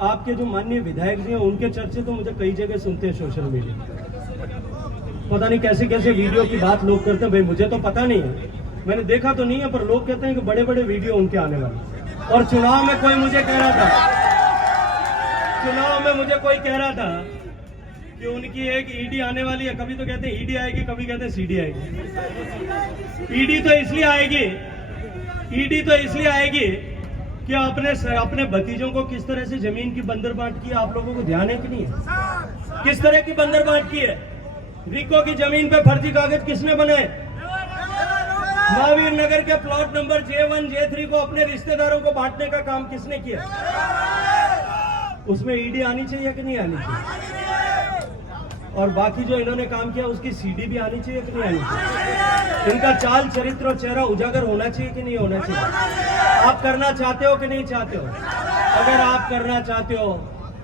आपके जो माननीय विधायक जी हैं उनके चर्चे तो मुझे कई जगह सुनते हैं सोशल मीडिया। पता नहीं कैसे कैसे वीडियो की बात लोग करते हैं, भाई मुझे तो पता नहीं है, मैंने देखा तो नहीं है, पर लोग कहते हैं कि बड़े बड़े वीडियो उनके आने वाले। और चुनाव में कोई मुझे कह रहा था कि उनकी एक ईडी आने वाली है। कभी तो कहते हैं ईडी आएगी, कभी कहते हैं सीडी आएगी। ईडी तो इसलिए आएगी कि अपने भतीजों को किस तरह से जमीन की बंदर बांट की है, आप लोगों को ध्यान है कि नहीं है? किस तरह की बंदर बांट की है? रिको की जमीन पे फर्जी कागज किसने बनाए? महावीर नगर के प्लॉट नंबर J1 J3 को अपने रिश्तेदारों को बांटने का काम किसने किया? उसमें ईडी आनी चाहिए कि नहीं आनी चाहिए? और बाकी जो इन्होंने काम किया उसकी सीडी भी आनी चाहिए कि नहीं आनी चाहिए? इनका चाल चरित्र और चेहरा उजागर होना चाहिए कि नहीं होना चाहिए? आप करना चाहते हो कि नहीं चाहते हो? अगर आप करना चाहते हो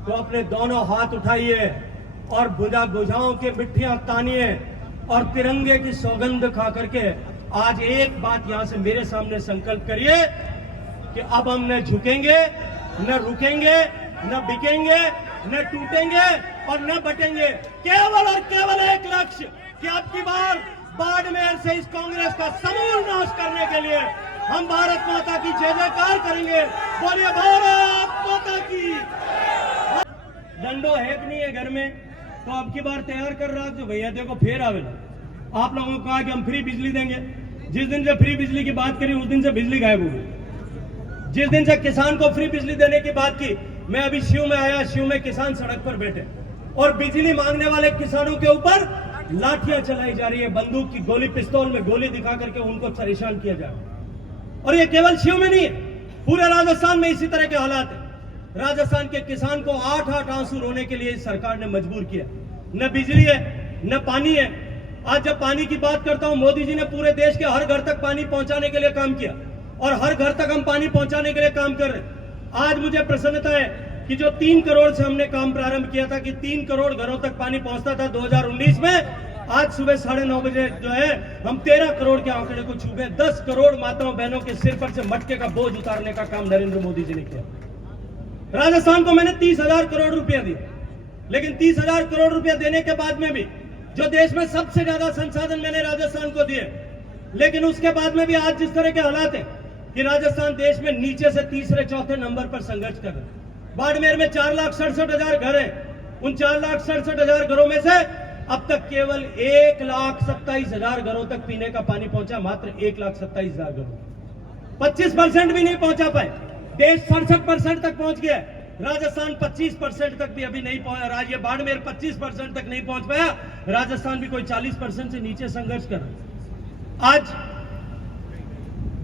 तो अपने दोनों हाथ उठाइए और बुझाओं के मिट्टियां तानिए और तिरंगे की सौगंध खा करके आज एक बात यहां से मेरे सामने संकल्प करिए कि अब हम न झुकेंगे, न रुकेंगे, न बिकेंगे, न टूटेंगे और न बटेंगे। केवल और केवल एक लक्ष्य कि अब की बार बाड़मेर से इस कांग्रेस का समूल नाश करने के लिए हम भारत माता की जय जयकार करेंगे। बोलिए भारत माता की। डंडो है कि नहीं है घर में, तो अब की बार तैयार कर रहा तो भैया देखो फिर आवेला। आप लोगों को कहा कि हम फ्री बिजली देंगे, जिस दिन से फ्री बिजली की बात करी उस दिन से बिजली गायब हो गई। जिस दिन से किसान को फ्री बिजली देने की बात की, मैं अभी शिव में आया, शिव में किसान सड़क पर बैठे और बिजली मांगने वाले किसानों के ऊपर लाठियां चलाई जा रही है, बंदूक की गोली, पिस्तौल में गोली दिखा करके उनको परेशान किया जा रहा है। और ये केवल शिव में नहीं है, पूरे राजस्थान में इसी तरह के हालात है। राजस्थान के किसान को 8-8 आंसू रोने के लिए सरकार ने मजबूर किया। न बिजली है, न पानी है। आज जब पानी की बात करता हूं, मोदी जी ने पूरे देश के हर घर तक पानी पहुंचाने के लिए काम किया और हर घर तक हम पानी पहुंचाने के लिए काम कर रहे हैं। आज मुझे प्रसन्नता है कि जो 3 करोड़ से हमने काम प्रारंभ किया था कि 3 करोड़ घरों तक पानी पहुंचता था 2019 में, आज सुबह 9:30 बजे जो है हम 13 करोड़ के आंकड़े को छू गए। 10 करोड़ माताओं बहनों के सिर पर से मटके का बोझ उतारने का काम नरेंद्र मोदी जी ने किया। राजस्थान को मैंने 30,000 करोड़ रुपया दिया, लेकिन 30,000 करोड़ रुपया देने के बाद में भी जो देश में सबसे ज्यादा संसाधन मैंने राजस्थान को दिए, लेकिन उसके बाद में भी आज जिस तरह के हालात है कि राजस्थान देश में नीचे से तीसरे चौथे नंबर पर संघर्ष कर रहा है। बाड़मेर में 4,67,000 घर है। उन 4,67,000 घरों में से अब तक केवल 1,27,000 घरों तक पीने का पानी पहुंचा, मात्र 1,27,000 घरों। 25% भी नहीं पहुंचा पाए। देश 67% तक पहुंच गया, राजस्थान 25% तक भी अभी नहीं पहुंचा। ये बाड़मेर 25% तक नहीं पहुंच पाया, राजस्थान भी कोई 40% से नीचे संघर्ष कर रहा है। आज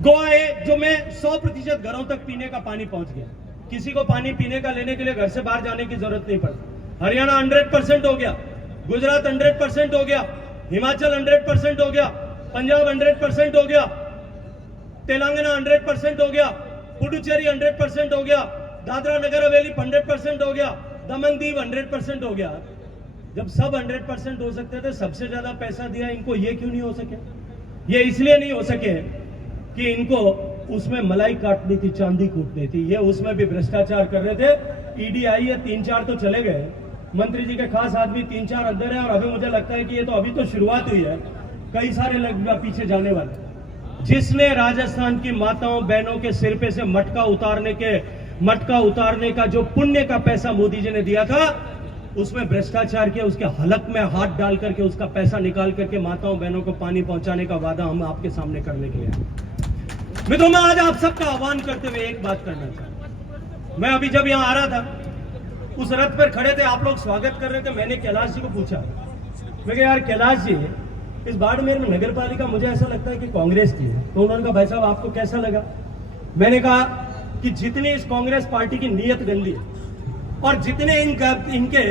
गोवा है जो में 100% घरों तक पीने का पानी पहुंच गया। किसी को पानी पीने का लेने के लिए घर से बाहर जाने की जरूरत नहीं पड़ती। हरियाणा 100% हो गया, गुजरात 100% हो गया, हिमाचल 100% हो गया, पंजाब 100% हो गया, तेलंगाना 100% हो गया, पुडुचेरी 100% हो गया, दादरा नगर हवेली 100% हो गया, दमन दीव 100% हो गया। जब सब 100% हो सकते थे, सबसे ज्यादा पैसा दिया इनको, ये क्यों नहीं हो सके? ये इसलिए नहीं हो सके कि इनको उसमें मलाई काटनी थी, चांदी कूटनी थी। ये उसमें भी भ्रष्टाचार कर रहे थे। ईडी आई है, 3-4 तो चले गए, मंत्री जी के खास आदमी 3-4 अंदर है, और अभी मुझे लगता है कि ये तो अभी तो शुरुआत हुई है, कई सारे लोग पीछे जाने वाले। जिसने राजस्थान की माताओं बहनों के सिर पे से मटका उतारने का जो पुण्य का पैसा मोदी जी ने दिया था, उसमें भ्रष्टाचार किया, उसके हलक में हाथ डाल करके उसका पैसा निकाल करके माताओं बहनों को पानी पहुंचाने का वादा हम आपके सामने करने के लिए। मित्रों, मैं आज आप सबका आह्वान करते हुए एक बात करना चाहता हूं। मैं अभी जब यहां आ रहा था, उस रथ पर खड़े थे, आप लोग स्वागत कर रहे थे। मैंने कैलाश जी को पूछा, मैं कहा यार कैलाश जी, इस बाड़मेर में नगर पालिका मुझे ऐसा लगता है कि कांग्रेस की है। तो उन्होंने कहा भाई साहब आपको कैसा लगा? मैंने कहा कि जितनी इस कांग्रेस पार्टी की नीयत गंदी है और जितने इनके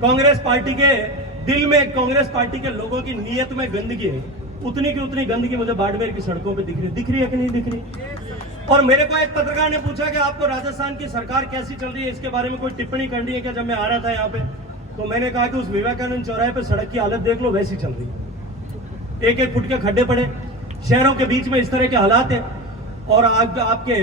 कांग्रेस पार्टी के दिल में, कांग्रेस पार्टी के लोगों की नीयत में गंदगी है, उतनी की उतनी गंदगी मुझे बाड़मेर की सड़कों पे दिख रही है कि नहीं दिख रही? और मेरे को एक पत्रकार ने पूछा कि आपको राजस्थान की सरकार कैसी चल रही है, इसके बारे में कोई टिप्पणी करनी है क्या? जब मैं आ रहा था यहाँ पे, तो मैंने कहा कि उस विवेकानंद चौराहे पे सड़क की हालत देख लो, वैसी चल रही है। 1-1 फुट के खड्डे पड़े, शहरों के बीच में इस तरह के हालात है। और आपके